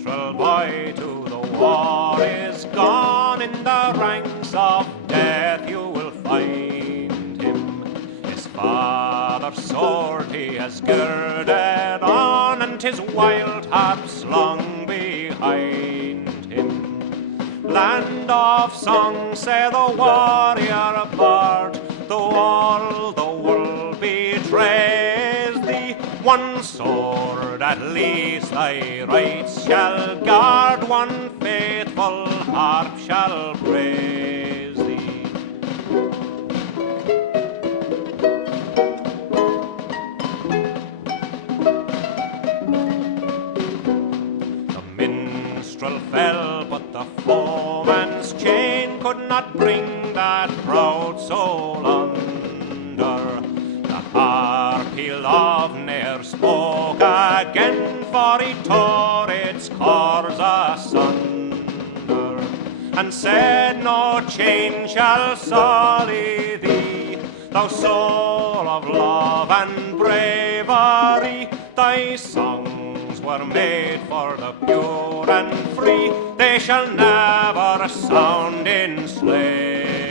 minstrel boy to the war is gone. In the ranks of death you will find him. His father's sword he has girded on, and his wild harp slung behind him. Land of song, say the warrior bard, though all the world betrays thee, one sword at least thy rights shall guard, one faithful harp shall praise thee. The minstrel fell, but the foeman's chain could not bring that proud soul under. The harp he loved ne'er spoke again, for he tore its cords asunder, and said, no chain shall sully thee, thou soul of love and bravery. Thy songs were made for the pure and free, they shall never sound in slavery.